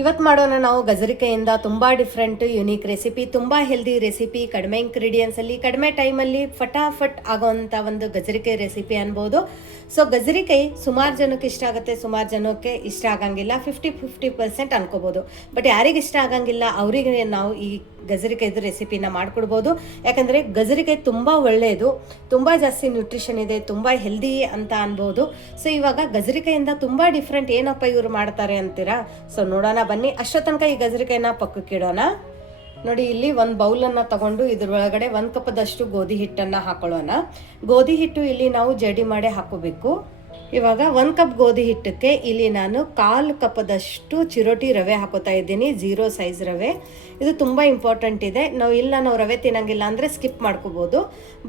ಇವತ್ತು ಮಾಡೋಣ ನಾವು ಗಜರಿಕೆಯಿಂದ ತುಂಬ ಡಿಫ್ರೆಂಟ್ ಯುನೀಕ್ ರೆಸಿಪಿ ತುಂಬ ಹೆಲ್ದಿ ರೆಸಿಪಿ ಕಡಿಮೆ ಇಂಗ್ರೀಡಿಯೆಂಟ್ಸಲ್ಲಿ ಕಡಿಮೆ ಟೈಮಲ್ಲಿ ಫಟಾಫಟ್ ಆಗೋವಂಥ ಒಂದು ಗಜರಿಕೆ ರೆಸಿಪಿ ಅನ್ಬೋದು. ಸೊ ಗಜರಿಕಾಯಿ ಸುಮಾರು ಜನಕ್ಕೆ ಇಷ್ಟ ಆಗುತ್ತೆ, ಸುಮಾರು ಜನಕ್ಕೆ ಇಷ್ಟ ಆಗಂಗಿಲ್ಲ ಫಿಫ್ಟಿ ಫಿಫ್ಟಿ ಪರ್ಸೆಂಟ್ ಅನ್ಕೋಬೋದು. ಬಟ್ ಯಾರಿಗೆ ಇಷ್ಟ ಆಗಂಗಿಲ್ಲ, ಅವರಿಗೆ ನಾವು ಈ ಗಜರಿಕಾಯ್ದು ರೆಸಿಪಿನ ಮಾಡ್ಕೊಡ್ಬೋದು. ಯಾಕಂದರೆ ಗಜರಿಕಾಯಿ ತುಂಬ ಒಳ್ಳೆಯದು ತುಂಬ ಜಾಸ್ತಿ ನ್ಯೂಟ್ರಿಷನ್ ಇದೆ, ತುಂಬ ಹೆಲ್ದಿ ಅಂತ ಅನ್ಬೋದು. ಸೊ ಇವಾಗ ಗಜರಿಕಾಯಿಂದ ತುಂಬ ಡಿಫ್ರೆಂಟ್ ಏನಪ್ಪ ಇವರು ಮಾಡ್ತಾರೆ ಅಂತೀರಾ? ಸೊ ನೋಡೋಣ ಬನ್ನಿ ಅಷ್ಟೋ ತನಕ ಈ ಗಜರಿಕಾಯಿನ ಪಕ್ಕಕ್ಕೆ ಇಡೋಣ ನೋಡಿ, ಇಲ್ಲಿ ಒಂದು ಬೌಲನ್ನು ತಗೊಂಡು ಇದರೊಳಗಡೆ ಒಂದು ಕಪ್ಪದಷ್ಟು ಗೋಧಿ ಹಿಟ್ಟನ್ನು ಹಾಕೊಳ್ಳೋಣ. ಗೋಧಿ ಹಿಟ್ಟು ಇಲ್ಲಿ ನಾವು ಜಡಿ ಮಾಡಿ ಹಾಕೋಬೇಕು ಇವಾಗ ಒಂದು ಕಪ್ ಗೋಧಿ ಹಿಟ್ಟಕ್ಕೆ ಇಲ್ಲಿ ನಾನು ಕಾಲು ಕಪ್ಪದಷ್ಟು ಚಿರೋಟಿ ರವೆ ಹಾಕೋತಾ ಇದ್ದೀನಿ, ಜೀರೋ ಸೈಜ್ ರವೆ. ಇದು ತುಂಬ ಇಂಪಾರ್ಟೆಂಟ್ ಇದೆ. ನಾವು ಇಲ್ಲ ನಾವು ರವೆ ತಿನ್ನಂಗಿಲ್ಲ ಅಂದರೆ ಸ್ಕಿಪ್ ಮಾಡ್ಕೋಬೋದು.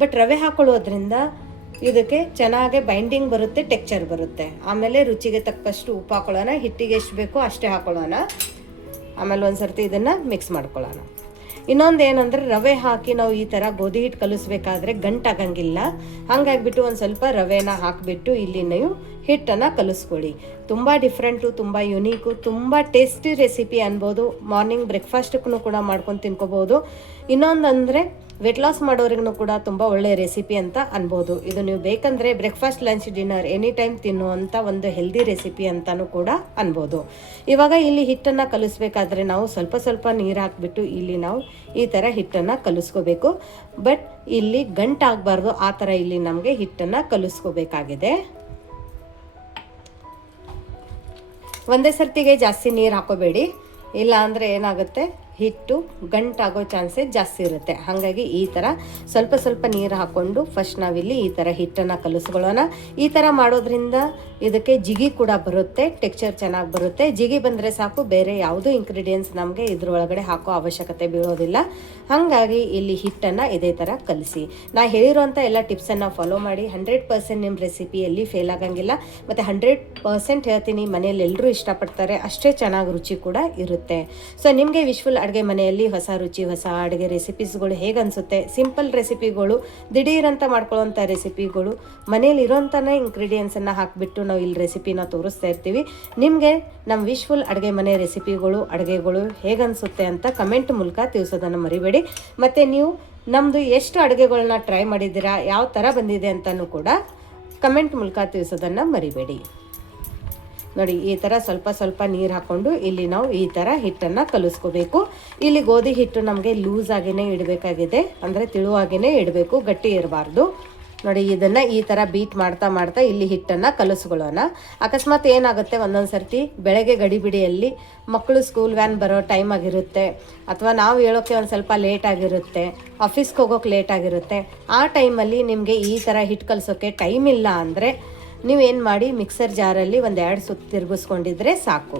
ಬಟ್ ರವೆ ಹಾಕೊಳ್ಳೋದ್ರಿಂದ ಇದಕ್ಕೆ ಚೆನ್ನಾಗೆ ಬೈಂಡಿಂಗ್ ಬರುತ್ತೆ ಟೆಕ್ಚರ್ ಬರುತ್ತೆ. ಆಮೇಲೆ ರುಚಿಗೆ ತಕ್ಕಷ್ಟು ಉಪ್ಪು ಹಾಕೊಳ್ಳೋಣ. ಹಿಟ್ಟಿಗೆ ಎಷ್ಟು ಬೇಕೋ ಅಷ್ಟೇ ಹಾಕೊಳ್ಳೋಣ. ಆಮೇಲೆ ಒಂದು ಸರ್ತಿ ಇದನ್ನು ಮಿಕ್ಸ್ ಮಾಡ್ಕೊಳ್ಳೋಣ. ಇನ್ನೊಂದು ಏನಂದ್ರೆ ರವೆ ಹಾಕಿ ನಾವು ಈ ಥರ ಗೋಧಿ ಹಿಟ್ಟು ಕಲಿಸ್ಬೇಕಾದ್ರೆ ಗಂಟಾಗಂಗಿಲ್ಲ ಹಾಗಾಗಿಬಿಟ್ಟು ಒಂದು ಸ್ವಲ್ಪ ರವೆನ ಹಾಕಿಬಿಟ್ಟು ಇಲ್ಲಿ ನೀವು ಹಿಟ್ಟನ್ನು ಕಲಿಸ್ಕೊಳ್ಳಿ. ತುಂಬ ಡಿಫ್ರೆಂಟು ತುಂಬ ಯುನೀಕು ತುಂಬ ಟೇಸ್ಟಿ ರೆಸಿಪಿ ಅನ್ಬೋದು. ಮಾರ್ನಿಂಗ್ ಬ್ರೇಕ್ಫಾಸ್ಟಕ್ಕೂ ಕೂಡ ಮಾಡ್ಕೊಂಡು ತಿನ್ಕೋಬೋದು. ಇನ್ನೊಂದು ಅಂದರೆ ವೆಟ್ ಲಾಸ್ ಮಾಡೋರಿಗೂ ಕೂಡ ತುಂಬ ಒಳ್ಳೆಯ ರೆಸಿಪಿ ಅಂತ ಅನ್ಬೋದು. ಇದು ನೀವು ಬೇಕಂದರೆ breakfast lunch dinner any time ತಿನ್ನುವಂಥ ಒಂದು ಹೆಲ್ದಿ ರೆಸಿಪಿ ಅಂತಲೂ ಕೂಡ ಅನ್ಬೋದು. ಇವಾಗ ಇಲ್ಲಿ ಹಿಟ್ಟನ್ನು ಕಲಿಸ್ಬೇಕಾದ್ರೆ ನಾವು ಸ್ವಲ್ಪ ಸ್ವಲ್ಪ ನೀರು ಹಾಕ್ಬಿಟ್ಟು ಇಲ್ಲಿ ನಾವು ಈ ಥರ ಹಿಟ್ಟನ್ನು ಕಲಿಸ್ಕೋಬೇಕು. ಬಟ್ ಇಲ್ಲಿ ಗಂಟಾಗಬಾರ್ದು, ಆ ಥರ ಇಲ್ಲಿ ನಮಗೆ ಹಿಟ್ಟನ್ನು ಕಲಿಸ್ಕೋಬೇಕಾಗಿದೆ. ಒಂದೇ ಸರ್ತಿಗೆ ಜಾಸ್ತಿ ನೀರು ಹಾಕೋಬೇಡಿ. ಇಲ್ಲ ಅಂದರೆ ಏನಾಗುತ್ತೆ? ಹಿಟ್ಟು ಗಂಟಾಗೋ ಚಾನ್ಸಸ್ ಜಾಸ್ತಿ ಇರುತ್ತೆ. ಹಾಗಾಗಿ ಈ ಥರ ಸ್ವಲ್ಪ ಸ್ವಲ್ಪ ನೀರು ಹಾಕ್ಕೊಂಡು ಫಸ್ಟ್ ನಾವಿಲ್ಲಿ ಈ ಥರ ಹಿಟ್ಟನ್ನು ಕಲಸ್ಕೊಳ್ಳೋಣ. ಈ ಥರ ಮಾಡೋದ್ರಿಂದ ಇದಕ್ಕೆ ಜಿಗಿ ಕೂಡ ಬರುತ್ತೆ ಟೆಕ್ಸ್ಚರ್ ಚೆನ್ನಾಗಿ ಬರುತ್ತೆ. ಜಿಗಿ ಬಂದರೆ ಸಾಕು, ಬೇರೆ ಯಾವುದೂ ಇಂಗ್ರೀಡಿಯೆಂಟ್ಸ್ ನಮಗೆ ಇದ್ರೊಳಗಡೆ ಹಾಕೋ ಅವಶ್ಯಕತೆ ಬೀಳೋದಿಲ್ಲ. ಹಾಗಾಗಿ ಇಲ್ಲಿ ಹಿಟ್ಟನ್ನು ಇದೇ ಥರ ಕಲಿಸಿ. ನಾ ಹೇಳಿರೋಂಥ ಎಲ್ಲ ಟಿಪ್ಸನ್ನು ಫಾಲೋ ಮಾಡಿ ಹಂಡ್ರೆಡ್ ಪರ್ಸೆಂಟ್ ನಿಮ್ಮ ರೆಸಿಪಿಯಲ್ಲಿ ಫೇಲ್ ಆಗಂಗಿಲ್ಲ. ಮತ್ತು ಹಂಡ್ರೆಡ್ ಪರ್ಸೆಂಟ್ ಹೇಳ್ತೀನಿ, ಮನೆಯಲ್ಲಿ ಎಲ್ಲರೂ ಇಷ್ಟಪಡ್ತಾರೆ, ಅಷ್ಟೇ ಚೆನ್ನಾಗಿ ರುಚಿ ಕೂಡ ಇರುತ್ತೆ. ಸೊ ನಿಮಗೆ ವಿಶ್ವಲ್ ಅಡುಗೆ ಮನೆಯಲ್ಲಿ ಹೊಸ ರುಚಿ, ಹೊಸ ಅಡುಗೆ ರೆಸಿಪೀಸ್ಗಳು ಹೇಗೆ ಅನಿಸುತ್ತೆ? ಸಿಂಪಲ್ ರೆಸಿಪಿಗಳು ದಿಢೀರಂತ ಮಾಡ್ಕೊಳ್ಳೋಂಥ ರೆಸಿಪಿಗಳು ಮನೇಲಿರೋಂಥ ಇಂಗ್ರೀಡಿಯೆಂಟ್ಸನ್ನು ಹಾಕಿಬಿಟ್ಟು ನಾವು ಇಲ್ಲಿ ರೆಸಿಪಿನ ತೋರಿಸ್ತಾ ಇರ್ತೀವಿ. ನಿಮಗೆ ನಮ್ಮ ವಿಶ್ವಲ್ ಅಡುಗೆ ಮನೆ ರೆಸಿಪಿಗಳು ಅಡುಗೆಗಳು ಹೇಗನ್ಸುತ್ತೆ ಅಂತ ಕಮೆಂಟ್ ಮೂಲಕ ತಿಳಿಸೋದನ್ನು ಮರಿಬೇಡಿ. ಮತ್ತು ನೀವು ನಮ್ಮದು ಎಷ್ಟು ಅಡುಗೆಗಳನ್ನ ಟ್ರೈ ಮಾಡಿದ್ದೀರಾ, ಯಾವ ಥರ ಬಂದಿದೆ ಅಂತಲೂ ಕೂಡ ಕಮೆಂಟ್ ಮೂಲಕ ತಿಳಿಸೋದನ್ನು ಮರಿಬೇಡಿ. ನೋಡಿ, ಈ ಥರ ಸ್ವಲ್ಪ ಸ್ವಲ್ಪ ನೀರು ಹಾಕ್ಕೊಂಡು ಇಲ್ಲಿ ನಾವು ಈ ಥರ ಹಿಟ್ಟನ್ನು ಕಲಿಸ್ಕೋಬೇಕು. ಇಲ್ಲಿ ಗೋಧಿ ಹಿಟ್ಟು ನಮಗೆ ಲೂಸ್ ಆಗಿನೇ ಇಡಬೇಕಾಗಿದೆ. ಅಂದರೆ ತಿಳುವಾಗಿಯೇ ಇಡಬೇಕು, ಗಟ್ಟಿ ಇರಬಾರ್ದು. ನೋಡಿ, ಇದನ್ನು ಈ ಥರ ಬೀಟ್ ಮಾಡ್ತಾ ಮಾಡ್ತಾ ಇಲ್ಲಿ ಹಿಟ್ಟನ್ನು ಕಲಿಸ್ಕೊಳ್ಳೋಣ. ಅಕಸ್ಮಾತ್ ಏನಾಗುತ್ತೆ? ಒಂದೊಂದು ಸರ್ತಿ ಬೆಳಗ್ಗೆ ಗಡಿಬಿಡಿಯಲ್ಲಿ ಮಕ್ಕಳು ಸ್ಕೂಲ್ ವ್ಯಾನ್ ಬರೋ ಟೈಮ್ ಆಗಿರುತ್ತೆ. ಅಥವಾ ನಾವು ಹೇಳೋಕ್ಕೆ ಒಂದು ಸ್ವಲ್ಪ ಲೇಟ್ ಆಗಿರುತ್ತೆ. ಆಫೀಸ್ಗೆ ಹೋಗೋಕೆ ಲೇಟ್ ಆಗಿರುತ್ತೆ. ಆ ಟೈಮಲ್ಲಿ ನಿಮಗೆ ಈ ಥರ ಹಿಟ್ಟು ಕಲಿಸೋಕ್ಕೆ ಟೈಮ್ ಇಲ್ಲ ಅಂದರೆ ನೀವೇನು ಮಾಡಿ ಮಿಕ್ಸರ್ ಜಾರಲ್ಲಿ ಒಂದು ಎರಡು ಸುತ್ತು ತಿರುಗಿಸ್ಕೊಂಡಿದ್ರೆ ಸಾಕು.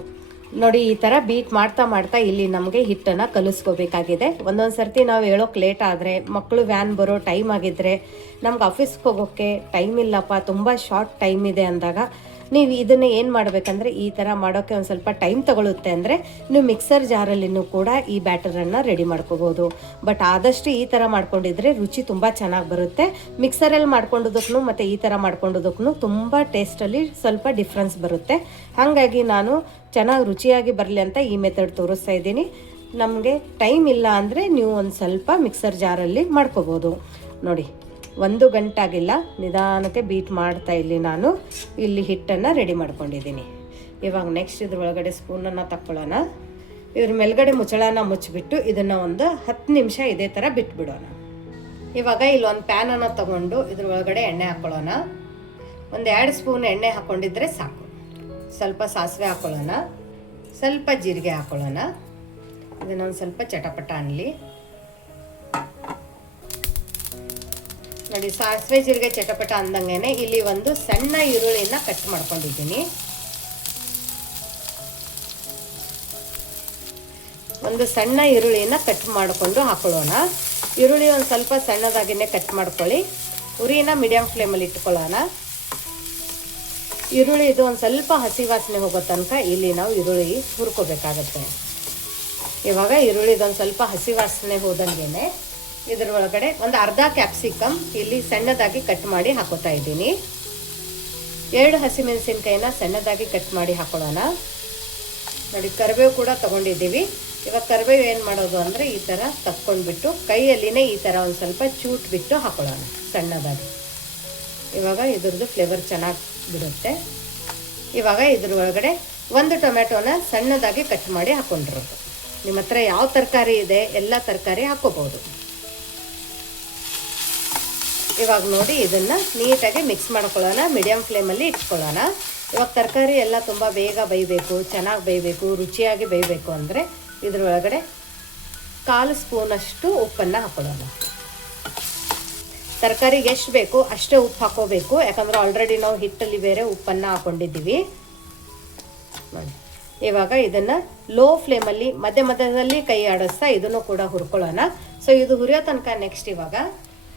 ನೋಡಿ, ಈ ಥರ ಬೀಟ್ ಮಾಡ್ತಾ ಮಾಡ್ತಾ ಇಲ್ಲಿ ನಮಗೆ ಹಿಟ್ಟನ್ನು ಕಲಿಸ್ಕೋಬೇಕಾಗಿದೆ. ಒಂದೊಂದು ಸರ್ತಿ ನಾವು ಹೇಳೋಕೆ ಲೇಟ್ ಆದರೆ ಮಕ್ಕಳು ವ್ಯಾನ್ ಬರೋ ಟೈಮ್ ಆಗಿದ್ದರೆ ನಮ್ಗೆ ಆಫೀಸ್ಗೆ ಹೋಗೋಕ್ಕೆ ಟೈಮ್ ಇಲ್ಲಪ್ಪ, ತುಂಬ ಶಾರ್ಟ್ ಟೈಮ್ ಇದೆ ಅಂದಾಗ ನೀವು ಇದನ್ನು ಏನು ಮಾಡಬೇಕಂದ್ರೆ ಈ ಥರ ಮಾಡೋಕ್ಕೆ ಒಂದು ಸ್ವಲ್ಪ ಟೈಮ್ ತಗೊಳುತ್ತೆ ಅಂದರೆ ನೀವು ಮಿಕ್ಸರ್ ಜಾರಲ್ಲಿನೂ ಕೂಡ ಈ ಬ್ಯಾಟರನ್ನು ರೆಡಿ ಮಾಡ್ಕೋಬೋದು. ಬಟ್ ಆದಷ್ಟು ಈ ಥರ ಮಾಡ್ಕೊಂಡಿದ್ರೆ ರುಚಿ ತುಂಬ ಚೆನ್ನಾಗಿ ಬರುತ್ತೆ. ಮಿಕ್ಸರಲ್ಲಿ ಮಾಡ್ಕೊಂಡೋದಕ್ಕೂ ಮತ್ತು ಈ ಥರ ಮಾಡ್ಕೊಂಡೋದಕ್ಕೂ ತುಂಬ ಟೇಸ್ಟಲ್ಲಿ ಸ್ವಲ್ಪ ಡಿಫ್ರೆನ್ಸ್ ಬರುತ್ತೆ. ಹಾಗಾಗಿ ನಾನು ಚೆನ್ನಾಗಿ ರುಚಿಯಾಗಿ ಬರಲಿ ಅಂತ ಈ ಮೆಥಡ್ ತೋರಿಸ್ತಾ ಇದ್ದೀನಿ. ನಮಗೆ ಟೈಮ್ ಇಲ್ಲ ಅಂದರೆ ನೀವು ಒಂದು ಸ್ವಲ್ಪ ಮಿಕ್ಸರ್ ಜಾರಲ್ಲಿ ಮಾಡ್ಕೋಬೋದು. ನೋಡಿ. ಒಂದು ಗಂಟಾಗಿಲ್ಲ, ನಿಧಾನಕ್ಕೆ ಬೀಟ್ ಮಾಡ್ತಾ ಇಲ್ಲಿ ನಾನು. ಇಲ್ಲಿ ಹಿಟ್ಟನ್ನು ರೆಡಿ ಮಾಡ್ಕೊಂಡಿದ್ದೀನಿ. ಇವಾಗ ನೆಕ್ಸ್ಟ್ ಇದ್ರ ಒಳಗಡೆ ಸ್ಪೂನನ್ನು ತಕ್ಕೊಳ್ಳೋಣ. ಇದ್ರ ಮೇಲ್ಗಡೆ ಮುಚ್ಚಳನ ಮುಚ್ಚಿಬಿಟ್ಟು ಇದನ್ನು ಒಂದು ಹತ್ತು ನಿಮಿಷ ಇದೇ ಥರ ಬಿಟ್ಬಿಡೋಣ. ಇವಾಗ ಇಲ್ಲಿ ಒಂದು ಪ್ಯಾನನ್ನು ತಗೊಂಡು ಇದ್ರ ಒಳಗಡೆ ಎಣ್ಣೆ ಹಾಕ್ಕೊಳ್ಳೋಣ ಒಂದು ಎರಡು ಸ್ಪೂನ್ ಎಣ್ಣೆ ಹಾಕ್ಕೊಂಡಿದ್ರೆ ಸಾಕು. ಸ್ವಲ್ಪ ಸಾಸಿವೆ ಹಾಕ್ಕೊಳ್ಳೋಣ ಸ್ವಲ್ಪ ಜೀರಿಗೆ ಹಾಕ್ಕೊಳ್ಳೋಣ ಇದನ್ನೊಂದು ಸ್ವಲ್ಪ ಚಟಪಟ ಅನ್ನಲಿ ನೋಡಿ, ಸಾಸಿವೆ ಜೀರಿಗೆ ಚಟಪಟ ಅಂದಂಗೆ ಇಲ್ಲಿ ಒಂದು ಸಣ್ಣ ಈರುಳ್ಳಿನ ಕಟ್ ಮಾಡ್ಕೊಂಡಿದ್ದೀನಿ. ಒಂದು ಸಣ್ಣ ಈರುಳ್ಳಿಯನ್ನ ಕಟ್ ಮಾಡಿಕೊಂಡು ಹಾಕೊಳ್ಳೋಣ. ಈರುಳ್ಳಿ ಒಂದು ಸ್ವಲ್ಪ ಸಣ್ಣದಾಗಿನೇ ಕಟ್ ಮಾಡ್ಕೊಳ್ಳಿ. ಉರಿನ ಮೀಡಿಯಂ ಫ್ಲೇಮಲ್ಲಿ ಇಟ್ಕೊಳ್ಳೋಣ. ಈರುಳ್ಳಿ ಇದು ಒಂದು ಸ್ವಲ್ಪ ಹಸಿ ವಾಸನೆ ಹೋಗೋ ತನಕ ಇಲ್ಲಿ ನಾವು ಈರುಳ್ಳಿ ಹುರ್ಕೋಬೇಕಾಗತ್ತೆ. ಇವಾಗ ಈರುಳ್ಳಿದೊಂದು ಸ್ವಲ್ಪ ಹಸಿ ವಾಸನೆ ಹೋದಂಗೆನೆ ಇದ್ರ ಒಳಗಡೆ ಒಂದು ಅರ್ಧ ಕ್ಯಾಪ್ಸಿಕಮ್ ಇಲ್ಲಿ ಸಣ್ಣದಾಗಿ ಕಟ್ ಮಾಡಿ ಹಾಕೋತಾ ಇದ್ದೀನಿ. ಎರಡು ಹಸಿಮೆಣಸಿನ್ಕಾಯಿನ ಸಣ್ಣದಾಗಿ ಕಟ್ ಮಾಡಿ ಹಾಕೊಳ್ಳೋಣ. ನೋಡಿ, ಕರಿಬೇವು ಕೂಡ ತೊಗೊಂಡಿದ್ದೀವಿ. ಇವಾಗ ಕರಿಬೇವು ಏನು ಮಾಡೋದು ಅಂದರೆ ಈ ಥರ ತಕ್ಕೊಂಡ್ಬಿಟ್ಟು ಕೈಯಲ್ಲಿನೇ ಈ ಥರ ಒಂದು ಸ್ವಲ್ಪ ಚೂಟ್ ಬಿಟ್ಟು ಹಾಕೊಳ್ಳೋಣ, ಸಣ್ಣದಾಗಿ. ಇವಾಗ ಇದ್ರದ್ದು ಫ್ಲೇವರ್ ಚೆನ್ನಾಗಿ ಬಿಡುತ್ತೆ. ಇವಾಗ ಇದ್ರ ಒಳಗಡೆ ಒಂದು ಟೊಮೆಟೊನ ಸಣ್ಣದಾಗಿ ಕಟ್ ಮಾಡಿ ಹಾಕ್ಕೊಂಡಿರೋದು ನಿಮ್ಮ ಹತ್ರ ಯಾವ ತರಕಾರಿ ಇದೆ, ಎಲ್ಲ ತರಕಾರಿ ಹಾಕೋಬಹುದು. ಇವಾಗ ನೋಡಿ ಇದನ್ನು ನೀಟಾಗಿ ಮಿಕ್ಸ್ ಮಾಡ್ಕೊಳ್ಳೋಣ ಮೀಡಿಯಮ್ ಫ್ಲೇಮಲ್ಲಿ ಇಟ್ಕೊಳ್ಳೋಣ. ಇವಾಗ ತರಕಾರಿ ಎಲ್ಲ ತುಂಬ ಬೇಗ ಬೇಯಬೇಕು, ಚೆನ್ನಾಗಿ ಬೇಯಬೇಕು, ರುಚಿಯಾಗಿ ಬೇಯಬೇಕು ಅಂದರೆ ಇದರೊಳಗಡೆ ಕಾಲು ಸ್ಪೂನಷ್ಟು ಉಪ್ಪನ್ನು ಹಾಕೊಳ್ಳೋಣ. ತರಕಾರಿಗೆ ಎಷ್ಟು ಬೇಕು ಅಷ್ಟೇ ಉಪ್ಪು ಹಾಕೋಬೇಕು, ಯಾಕಂದರೆ ಆಲ್ರೆಡಿ ನಾವು ಹಿಟ್ಟಲ್ಲಿ ಬೇರೆ ಉಪ್ಪನ್ನು ಹಾಕೊಂಡಿದ್ದೀವಿ. ನೋಡಿ, ಇವಾಗ ಇದನ್ನು ಲೋ ಫ್ಲೇಮಲ್ಲಿ ಮಧ್ಯ ಮಧ್ಯದಲ್ಲಿ ಕೈ ಆಡಿಸ್ತಾ ಇದನ್ನು ಕೂಡ ಹುರ್ಕೊಳ್ಳೋಣ. ಸೊ ಇದು ಹುರಿಯೋ ತನಕ ನೆಕ್ಸ್ಟ್ ಇವಾಗ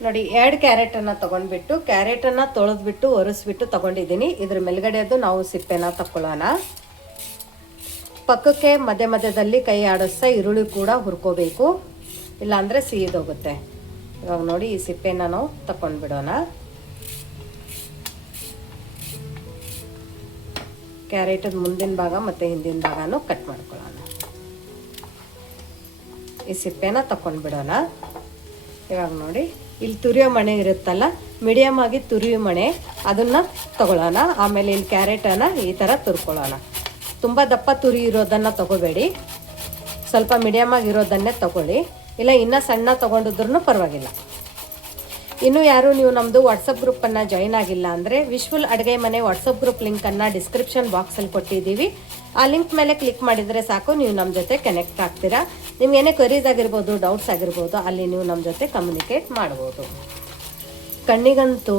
ನೋಡಿ, ಎರಡು ಕ್ಯಾರೆಟನ್ನು ತೊಗೊಂಡ್ಬಿಟ್ಟು, ಕ್ಯಾರೆಟನ್ನು ತೊಳೆದ್ಬಿಟ್ಟು, ಒರೆಸ್ಬಿಟ್ಟು ತೊಗೊಂಡಿದ್ದೀನಿ. ಇದ್ರ ಮೇಲ್ಗಡೆದು ನಾವು ಸಿಪ್ಪೆನ ತಕ್ಕೊಳ್ಳೋಣ. ಪಕ್ಕಕ್ಕೆ ಮಧ್ಯ ಮಧ್ಯದಲ್ಲಿ ಕೈ ಆಡಿಸ್ತಾ ಈರುಳ್ಳಿ ಕೂಡ ಹುರ್ಕೋಬೇಕು. ಇಲ್ಲಾಂದರೆ ಸೀದೋಗುತ್ತೆ ಇವಾಗ ನೋಡಿ, ಈ ಸಿಪ್ಪೆನ ನಾವು ತಕೊಂಡ್ಬಿಡೋಣ ಕ್ಯಾರೆಟದ ಮುಂದಿನ ಭಾಗ ಮತ್ತು ಹಿಂದಿನ ಭಾಗನೂ ಕಟ್ ಮಾಡ್ಕೊಳ್ಳೋಣ. ಈ ಸಿಪ್ಪೆನ ತಕೊಂಡ್ಬಿಡೋಣ ಇವಾಗ ನೋಡಿ ಇಲ್ಲಿ ತುರಿಯೋ ಮಣೆ ಇರುತ್ತಲ್ಲ ಮೀಡಿಯಮ್ ಆಗಿ ತುರಿಯೋ ಮಣೆ, ಅದನ್ನು ತಗೊಳ್ಳೋಣ. ಆಮೇಲೆ ಇಲ್ಲಿ ಕ್ಯಾರೆಟನ್ನು ಈ ಥರ ತುರ್ಕೊಳ್ಳೋಣ. ತುಂಬ ದಪ್ಪ ತುರಿ ಇರೋದನ್ನು ತಗೋಬೇಡಿ. ಸ್ವಲ್ಪ ಮೀಡಿಯಮ್ ಆಗಿರೋದನ್ನೇ ತಗೊಳ್ಳಿ. ಇಲ್ಲ, ಇನ್ನೂ ಸಣ್ಣ ತೊಗೊಂಡಿದ್ರೂ ಪರವಾಗಿಲ್ಲ. ಇನ್ನು ಯಾರು ನೀವು ನಮ್ಮದು ವಾಟ್ಸಪ್ ಗ್ರೂಪನ್ನು ಜಾಯಿನ್ ಆಗಿಲ್ಲ ಅಂದರೆ ವಿಶ್ವಲ್ ಅಡುಗೆ ಮನೆ ವಾಟ್ಸಪ್ ಗ್ರೂಪ್ ಲಿಂಕನ್ನು ಡಿಸ್ಕ್ರಿಪ್ಷನ್ ಬಾಕ್ಸಲ್ಲಿ ಕೊಟ್ಟಿದ್ದೀವಿ. ಆ ಲಿಂಕ್ ಮೇಲೆ ಕ್ಲಿಕ್ ಮಾಡಿದರೆ ಸಾಕು, ನೀವು ನಮ್ಮ ಜೊತೆ ಕನೆಕ್ಟ್ ಆಗ್ತೀರಾ. ನಿಮ್ಗೆ ಏನೇ ಕ್ವರೀಸ್ ಆಗಿರ್ಬೋದು ಡೌಟ್ಸ್ ಆಗಿರ್ಬೋದು, ಅಲ್ಲಿ ನೀವು ನಮ್ಮ ಜೊತೆ ಕಮ್ಯುನಿಕೇಟ್ ಮಾಡ್ಬೋದು. ಕಣ್ಣಿಗಂತೂ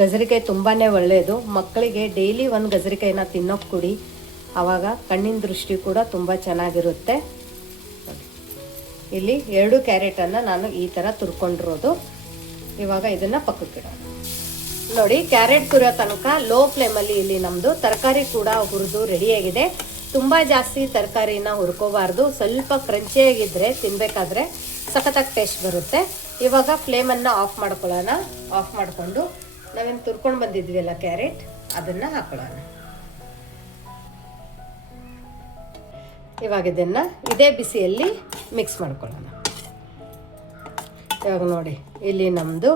ಗಜರಿಕಾಯಿ ತುಂಬಾ ಒಳ್ಳೆಯದು ಮಕ್ಕಳಿಗೆ ಡೈಲಿ ಒಂದು ಗಜರಿಕಾಯಿನ ತಿನ್ನೋಕೆ ಕೊಡಿ. ಆವಾಗ ಕಣ್ಣಿನ ದೃಷ್ಟಿ ಕೂಡ ತುಂಬ ಚೆನ್ನಾಗಿರುತ್ತೆ. ಇಲ್ಲಿ ಎರಡು ಕ್ಯಾರೆಟನ್ನು ನಾನು ಈ ಥರ ತುರ್ಕೊಂಡಿರೋದು. ಇವಾಗ ಇದನ್ನು ಪಕ್ಕಕ್ಕಿಡೋಣ. ನೋಡಿ, ಕ್ಯಾರೆಟ್ ತುರಿಯೋ ತನಕ ಲೋ ಫ್ಲೇಮಲ್ಲಿ ಇಲ್ಲಿ ನಮ್ಮದು ತರಕಾರಿ ಕೂಡ ಹುರಿದು ರೆಡಿಯಾಗಿದೆ ತುಂಬ ಜಾಸ್ತಿ ತರಕಾರಿನ ಹುರ್ಕೋಬಾರ್ದು. ಸ್ವಲ್ಪ ಕ್ರಂಚಿಯಾಗಿದ್ದರೆ ತಿನ್ನಬೇಕಾದ್ರೆ ಸಖತ್ತಾಗಿ ಟೇಸ್ಟ್ ಬರುತ್ತೆ. ಇವಾಗ ಫ್ಲೇಮನ್ನು ಆಫ್ ಮಾಡ್ಕೊಳ್ಳೋಣ. ಆಫ್ ಮಾಡಿಕೊಂಡು ನಾವೇನು ತುರ್ಕೊಂಡು ಬಂದಿದ್ವಿ ಅಲ್ಲ ಕ್ಯಾರೆಟ್? ಅದನ್ನು ಹಾಕೊಳ್ಳೋಣ. ಇವಾಗ ಇದನ್ನು ಇದೇ ಬಿಸಿಯಲ್ಲಿ ಮಿಕ್ಸ್ ಮಾಡ್ಕೊಳ್ಳೋಣ. ಇವಾಗ ನೋಡಿ. ಇಲ್ಲಿ ನಮ್ಮದು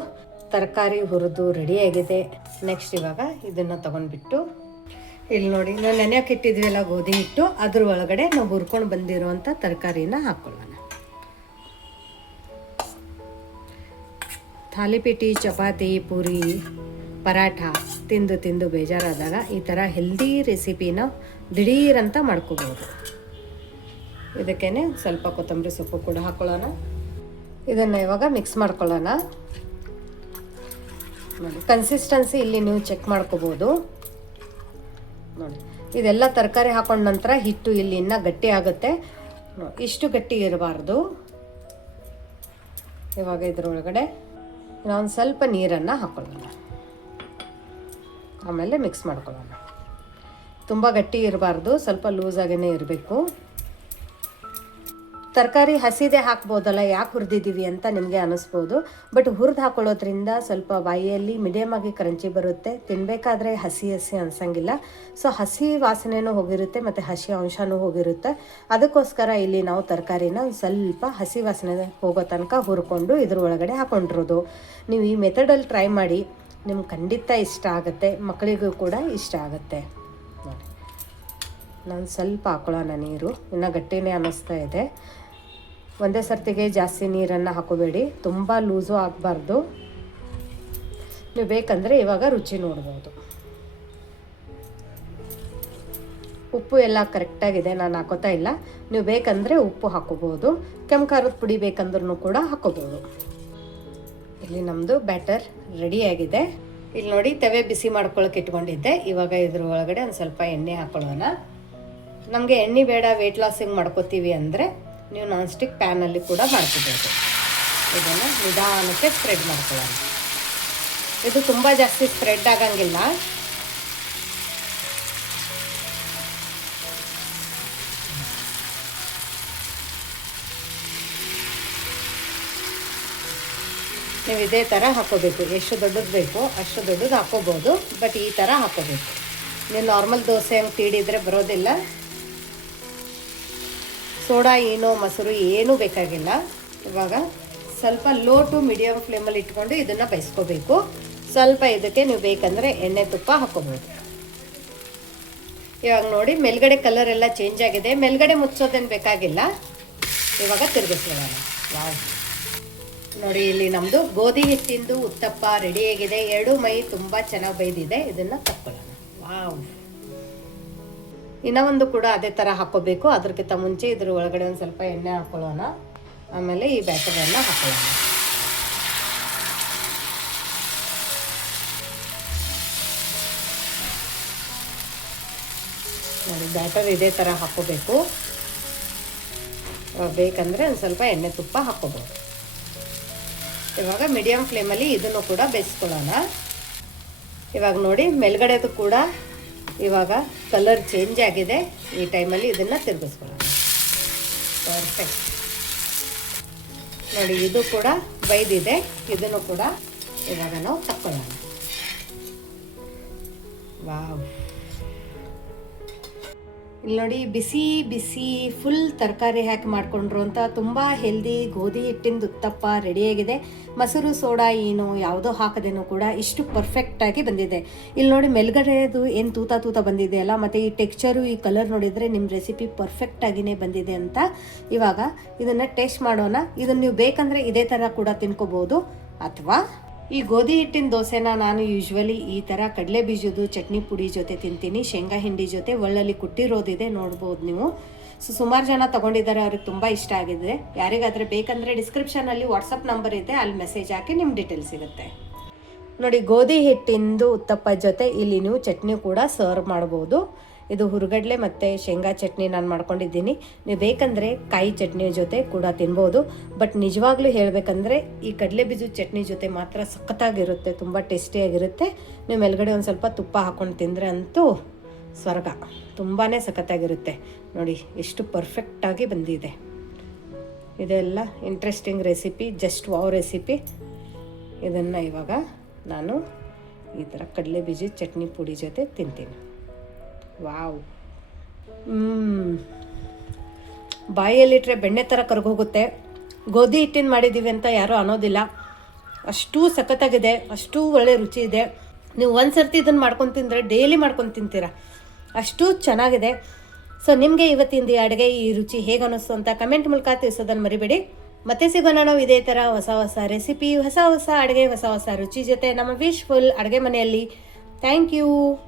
ತರಕಾರಿ ಹುರಿದು ರೆಡಿಯಾಗಿದೆ ನೆಕ್ಸ್ಟ್ ಇವಾಗ ಇದನ್ನು ತೊಗೊಂಡ್ಬಿಟ್ಟು ಇಲ್ಲಿ ನೋಡಿ ನಾವು ನೆನೆಯೋಕೆ ಇಟ್ಟಿದ್ವಲ್ಲ ಗೋಧಿ ಹಿಟ್ಟು, ಅದ್ರ ಒಳಗಡೆ ನಾವು ಹುರ್ಕೊಂಡು ಬಂದಿರುವಂಥ ತರಕಾರಿನ ಹಾಕ್ಕೊಳ್ಳೋಣ ಥಾಲಿಪೇಟಿ, ಚಪಾತಿ, ಪೂರಿ, ಪರಾಠ ತಿಂದು ತಿಂದು ಬೇಜಾರಾದಾಗ ಈ ಥರ ಹೆಲ್ದಿ ರೆಸಿಪಿನ ದಿಢೀರಂತ ಮಾಡ್ಕೋಬೋದು. ಇದಕ್ಕೇ ಸ್ವಲ್ಪ ಕೊತ್ತಂಬರಿ ಸೊಪ್ಪು ಕೂಡ ಹಾಕೊಳ್ಳೋಣ. ಇದನ್ನು ಇವಾಗ ಮಿಕ್ಸ್ ಮಾಡ್ಕೊಳ್ಳೋಣ. ನೋಡಿ ಕನ್ಸಿಸ್ಟೆನ್ಸಿ ಇಲ್ಲಿ ನೀವು ಚೆಕ್ ಮಾಡ್ಕೋಬೋದು. ನೋಡಿ, ಇದೆಲ್ಲ ತರಕಾರಿ ಹಾಕೊಂಡ ನಂತರ ಹಿಟ್ಟು ಇಲ್ಲಿ ಇನ್ನೂ ಗಟ್ಟಿ ಆಗುತ್ತೆ. ಇಷ್ಟು ಗಟ್ಟಿ ಇರಬಾರ್ದು. ಇವಾಗ ಇದರೊಳಗಡೆ ನಾವು ಸ್ವಲ್ಪ ನೀರನ್ನು ಹಾಕೊಳ್ಳೋಣ. ಆಮೇಲೆ ಮಿಕ್ಸ್ ಮಾಡ್ಕೊಳ್ಳೋಣ. ತುಂಬ ಗಟ್ಟಿ ಇರಬಾರ್ದು, ಸ್ವಲ್ಪ ಲೂಸಾಗೇ ಇರಬೇಕು. ತರಕಾರಿ ಹಸಿದೆ ಹಾಕ್ಬೋದಲ್ಲ, ಯಾಕೆ ಹುರಿದಿದ್ದೀವಿ ಅಂತ ನಿಮಗೆ ಅನಿಸ್ಬೋದು. ಬಟ್ ಹುರಿದು ಹಾಕೊಳ್ಳೋದ್ರಿಂದ ಸ್ವಲ್ಪ ಬಾಯಿಯಲ್ಲಿ ಮೀಡಿಯಮ್ ಆಗಿ ಕ್ರಂಚಿ ಬರುತ್ತೆ. ತಿನ್ನಬೇಕಾದ್ರೆ ಹಸಿ ಹಸಿ ಅನ್ಸಂಗಿಲ್ಲ. ಸೊ ಹಸಿ ವಾಸನೆನೂ ಹೋಗಿರುತ್ತೆ, ಮತ್ತು ಹಸಿ ಅಂಶನೂ ಹೋಗಿರುತ್ತೆ. ಅದಕ್ಕೋಸ್ಕರ ಇಲ್ಲಿ ನಾವು ತರಕಾರಿನ ಸ್ವಲ್ಪ ಹಸಿ ವಾಸನೆ ಹೋಗೋ ತನಕ ಹುರ್ಕೊಂಡು ಇದ್ರ ಒಳಗಡೆ ಹಾಕೊಂಡಿರೋದು. ನೀವು ಈ ಮೆಥಡಲ್ಲಿ ಟ್ರೈ ಮಾಡಿ, ನಿಮ್ಗೆ ಖಂಡಿತ ಇಷ್ಟ ಆಗುತ್ತೆ ಮಕ್ಕಳಿಗೂ ಕೂಡ ಇಷ್ಟ ಆಗುತ್ತೆ. ನಾನು ಸ್ವಲ್ಪ ಹಾಕೊಳ್ಳೋಣ ನೀರು. ಇನ್ನು ಗಟ್ಟಿನೇ ಅನ್ನಿಸ್ತಾ ಇದೆ. ಒಂದೇ ಸರ್ತಿಗೆ ಜಾಸ್ತಿ ನೀರನ್ನು ಹಾಕೋಬೇಡಿ. ತುಂಬ ಲೂಸು ಆಗಬಾರ್ದು. ನೀವು ಬೇಕಂದರೆ ಇವಾಗ ರುಚಿ ನೋಡ್ಬೋದು. ಉಪ್ಪು ಎಲ್ಲ ಕರೆಕ್ಟಾಗಿದೆ ನಾನು ಹಾಕೋತಾ ಇಲ್ಲ. ನೀವು ಬೇಕಂದರೆ ಉಪ್ಪು ಹಾಕೋಬೋದು. ಕೆಂಪು ಖಾರದ ಪುಡಿ ಬೇಕಂದ್ರೂ ಕೂಡ ಹಾಕೋಬೋದು. ಇಲ್ಲಿ ನಮ್ಮದು ಬ್ಯಾಟರ್ ರೆಡಿಯಾಗಿದೆ ಇಲ್ಲಿ ನೋಡಿ ತವೆ ಬಿಸಿ ಮಾಡ್ಕೊಳ್ಳೋಕೆ ಇಟ್ಕೊಂಡಿದ್ದೆ. ಇವಾಗ ಇದ್ರ ಒಳಗಡೆ ಒಂದು ಸ್ವಲ್ಪ ಎಣ್ಣೆ ಹಾಕೊಳ್ಳೋಣ. ನಮಗೆ ಎಣ್ಣೆ ಬೇಡ ವೆಯ್ಟ್ ಲಾಸಿಂಗ್ ಮಾಡ್ಕೋತೀವಿ ಅಂದರೆ ನೀವು ನಾನ್ ಸ್ಟಿಕ್ ಪ್ಯಾನಲ್ಲಿ ಕೂಡ ಮಾಡ್ಕೋಬೋದು. ಇದನ್ನು ನಿಧಾನಕ್ಕೆ ಸ್ಪ್ರೆಡ್ ಮಾಡ್ಕೊಳ್ಳೋಣ. ಇದು ತುಂಬ ಜಾಸ್ತಿ ಸ್ಪ್ರೆಡ್ ಆಗಂಗಿಲ್ಲ. ನೀವು ಇದೇ ಥರ ಹಾಕೋಬೇಕು. ಎಷ್ಟು ದೊಡ್ಡದು ಬೇಕು ಅಷ್ಟು ದೊಡ್ಡದು ಹಾಕೋಬೋದು. ಬಟ್ ಈ ಥರ ಹಾಕೋಬೇಕು. ನೀವು ನಾರ್ಮಲ್ ದೋಸೆ ಹಂಗೆ ತೀಡಿದರೆ ಬರೋದಿಲ್ಲ. ಸೋಡಾ ಏನೋ ಮೊಸರು ಏನೂ ಬೇಕಾಗಿಲ್ಲ. ಇವಾಗ ಸ್ವಲ್ಪ ಲೋ ಟು ಮೀಡಿಯಮ್ ಫ್ಲೇಮಲ್ಲಿ ಇಟ್ಕೊಂಡು ಇದನ್ನು ಬಯಸ್ಕೋಬೇಕು. ಸ್ವಲ್ಪ ಇದಕ್ಕೆ ನೀವು ಬೇಕಂದರೆ ಎಣ್ಣೆ ತುಪ್ಪ ಹಾಕ್ಕೋಬೋದು ಇವಾಗ ನೋಡಿ, ಮೇಲ್ಗಡೆ ಕಲರ್ ಎಲ್ಲ ಚೇಂಜ್ ಆಗಿದೆ. ಮೇಲ್ಗಡೆ ಮುಚ್ಚೋದೇನು ಬೇಕಾಗಿಲ್ಲ. ಇವಾಗ ತಿರುಗಿಸ್ಕೊಳ್ಳೋಣ. ವಾವ್. ನೋಡಿ, ಇಲ್ಲಿ ನಮ್ಮದು ಗೋಧಿ ಹಿಟ್ಟಿಂದು ಉತ್ತಪ್ಪ ರೆಡಿಯಾಗಿದೆ ಎರಡು ಮೈ ತುಂಬ ಚೆನ್ನಾಗಿ ಬೈದಿದೆ ಇದನ್ನು ತಕ್ಕೊಳ್ಳೋಣ. ವಾವ್. ಇನ್ನೂ ಒಂದು ಕೂಡ ಅದೇ ಥರ ಹಾಕ್ಕೋಬೇಕು ಅದಕ್ಕಿಂತ ಮುಂಚೆ ಇದ್ರ ಒಳಗಡೆ ಒಂದು ಸ್ವಲ್ಪ ಎಣ್ಣೆ ಹಾಕ್ಕೊಳ್ಳೋಣ ಆಮೇಲೆ ಈ ಬ್ಯಾಟರಿಯನ್ನು ಹಾಕೊಳ್ಳೋಣ. ನೋಡಿ, ಬ್ಯಾಟರ್ ಇದೇ ಥರ ಹಾಕ್ಕೋಬೇಕು ಬೇಕಂದರೆ ಒಂದು ಸ್ವಲ್ಪ ಎಣ್ಣೆ ತುಪ್ಪ ಹಾಕ್ಕೋಬೋದು ಇವಾಗ ಮೀಡಿಯಮ್ ಫ್ಲೇಮಲ್ಲಿ ಇದನ್ನು ಕೂಡ ಬೇಯಿಸ್ಕೊಳ್ಳೋಣ. ಇವಾಗ ನೋಡಿ, ಮೇಲ್ಗಡೆದು ಕೂಡ ಇವಾಗ ಕಲರ್ ಚೇಂಜ್ ಆಗಿದೆ. ಈ ಟೈಮಲ್ಲಿ ಇದನ್ನು ತಿರುಗಿಸ್ಕೊಳ್ಳೋಣ. ಪರ್ಫೆಕ್ಟ್ ನೋಡಿ, ಇದು ಕೂಡ ಬೈದಿದೆ. ಇದನ್ನು ಕೂಡ ಇವಾಗ ನಾವು ತಕ್ಕೊಳ್ಳೋಣ. ವಾವ್ ಇಲ್ಲಿ ನೋಡಿ ಬಿಸಿ ಬಿಸಿ ಫುಲ್ ತರಕಾರಿ ಹಾಕಿ ಮಾಡ್ಕೊಂಡ್ರು ಅಂತ ತುಂಬ ಹೆಲ್ದಿ ಗೋಧಿ ಹಿಟ್ಟಿಂದ ಉತ್ತಪ್ಪ ರೆಡಿಯಾಗಿದೆ ಮೊಸರು, ಸೋಡಾ ಏನು ಯಾವುದೋ ಹಾಕದೇನೂ ಕೂಡ ಇಷ್ಟು ಪರ್ಫೆಕ್ಟಾಗಿ ಬಂದಿದೆ. ಇಲ್ಲಿ ನೋಡಿ ಮೇಲ್ಗಡೆದು ಏನು ತೂತ ತೂತ ಬಂದಿದೆ ಅಲ್ಲ, ಮತ್ತು ಈ ಟೆಕ್ಸ್ಚರು ಈ ಕಲರ್ ನೋಡಿದರೆ ನಿಮ್ಮ ರೆಸಿಪಿ ಪರ್ಫೆಕ್ಟಾಗಿಯೇ ಬಂದಿದೆ ಅಂತ ಇವಾಗ ಇದನ್ನು ಟೇಸ್ಟ್ ಮಾಡೋಣ. ಇದನ್ನು ನೀವು ಬೇಕಂದರೆ ಇದೇ ಥರ ಕೂಡ ತಿನ್ಕೋಬೋದು, ಅಥವಾ ಈ ಗೋಧಿ ಹಿಟ್ಟಿನ ದೋಸೆನ ನಾನು ಯೂಶ್ವಲಿ ಈ ಥರ ಕಡಲೆ ಬೀಜದ್ದು, ಚಟ್ನಿ ಪುಡಿ ಜೊತೆ ತಿಂತೀನಿ. ಶೇಂಗಾ ಹಿಂಡಿ ಜೊತೆ ಒಳ್ಳಲ್ಲಿ ಕುಟ್ಟಿರೋದಿದೆ, ನೋಡ್ಬೋದು ನೀವು. ಸೊ ಸುಮಾರು ಜನ ತಗೊಂಡಿದ್ದಾರೆ, ಅವ್ರಿಗೆ ತುಂಬ ಇಷ್ಟ ಆಗಿದೆ. ಯಾರಿಗಾದರೆ ಬೇಕಂದರೆ ಡಿಸ್ಕ್ರಿಪ್ಷನಲ್ಲಿ ವಾಟ್ಸಪ್ ನಂಬರ್ ಇದೆ, ಅಲ್ಲಿ ಮೆಸೇಜ್ ಹಾಕಿ ನಿಮ್ಮ ಡೀಟೇಲ್ಸ್ ಸಿಗುತ್ತೆ. ನೋಡಿ, ಗೋಧಿ ಹಿಟ್ಟಿಂದು ಉತ್ತಪ್ಪ ಜೊತೆ ಇಲ್ಲಿ ನೀವು ಚಟ್ನಿ ಕೂಡ ಸರ್ವ್ ಮಾಡ್ಬೋದು. ಇದು ಹುರುಗಡ್ಲೆ ಮತ್ತು ಶೇಂಗಾ ಚಟ್ನಿ ನಾನು ಮಾಡ್ಕೊಂಡಿದ್ದೀನಿ. ನೀವು ಬೇಕಂದರೆ ಕಾಯಿ ಚಟ್ನಿ ಜೊತೆ ಕೂಡ ತಿನ್ಬೋದು. ಬಟ್ ನಿಜವಾಗ್ಲೂ ಹೇಳಬೇಕಂದ್ರೆ ಈ ಕಡಲೆ ಬೀಜದ ಚಟ್ನಿ ಜೊತೆ ಮಾತ್ರ ಸಖತ್ತಾಗಿರುತ್ತೆ, ತುಂಬ ಟೇಸ್ಟಿಯಾಗಿರುತ್ತೆ. ನೀವು ಮೇಲ್ಗಡೆ ಒಂದು ಸ್ವಲ್ಪ ತುಪ್ಪ ಹಾಕ್ಕೊಂಡು ತಿಂದರೆ ಅಂತೂ ಸ್ವರ್ಗ ತುಂಬಾ ಸಖತ್ತಾಗಿರುತ್ತೆ. ನೋಡಿ, ಎಷ್ಟು ಪರ್ಫೆಕ್ಟಾಗಿ ಬಂದಿದೆ. ಇದೆಲ್ಲ interesting recipe just wow recipe ಇದನ್ನು ಇವಾಗ ನಾನು ಈ ಥರ ಕಡಲೆ ಬೀಜದ ಚಟ್ನಿ ಪುಡಿ ಜೊತೆ ತಿಂತೀನಿ. ವಾವ್. ಹ್ಮ್. ಬಾಯಲ್ಲಿಟ್ಟರೆ ಬೆಣ್ಣೆ ಥರ ಕರ್ಗೋಗುತ್ತೆ. ಗೋಧಿ ಹಿಟ್ಟಿನ ಮಾಡಿದ್ದೀವಿ ಅಂತ ಯಾರೂ ಅನ್ನೋದಿಲ್ಲ. ಅಷ್ಟೂ ಸಖತ್ತಾಗಿದೆ, ಅಷ್ಟೂ ಒಳ್ಳೆ ರುಚಿ ಇದೆ. ನೀವು ಒಂದು ಸರ್ತಿ ಇದನ್ನು ಮಾಡ್ಕೊಂಡು ತಿಂದರೆ, ಡೈಲಿ ಮಾಡ್ಕೊಂಡು ತಿಂತೀರಾ? ಅಷ್ಟು ಚೆನ್ನಾಗಿದೆ. ಸೊ ನಿಮಗೆ ಇವತ್ತಿಂದ ಈ ಅಡುಗೆ, ಈ ರುಚಿ ಹೇಗೆ ಅನ್ನಿಸ್ತು ಅಂತ ಕಮೆಂಟ್ ಮೂಲಕ ತಿಳಿಸೋದನ್ನು ಮರಿಬೇಡಿ. ಮತ್ತೆ ಸಿಗೋಣ ನಾವು ಇದೇ ಥರ ಹೊಸ ಹೊಸ ರೆಸಿಪಿ, ಹೊಸ ಹೊಸ ಅಡುಗೆ, ಹೊಸ ಹೊಸ ರುಚಿ ಜೊತೆ ನಮ್ಮ ವಿಶ್ ಫುಲ್ ಅಡುಗೆ ಮನೆಯಲ್ಲಿ. Thank you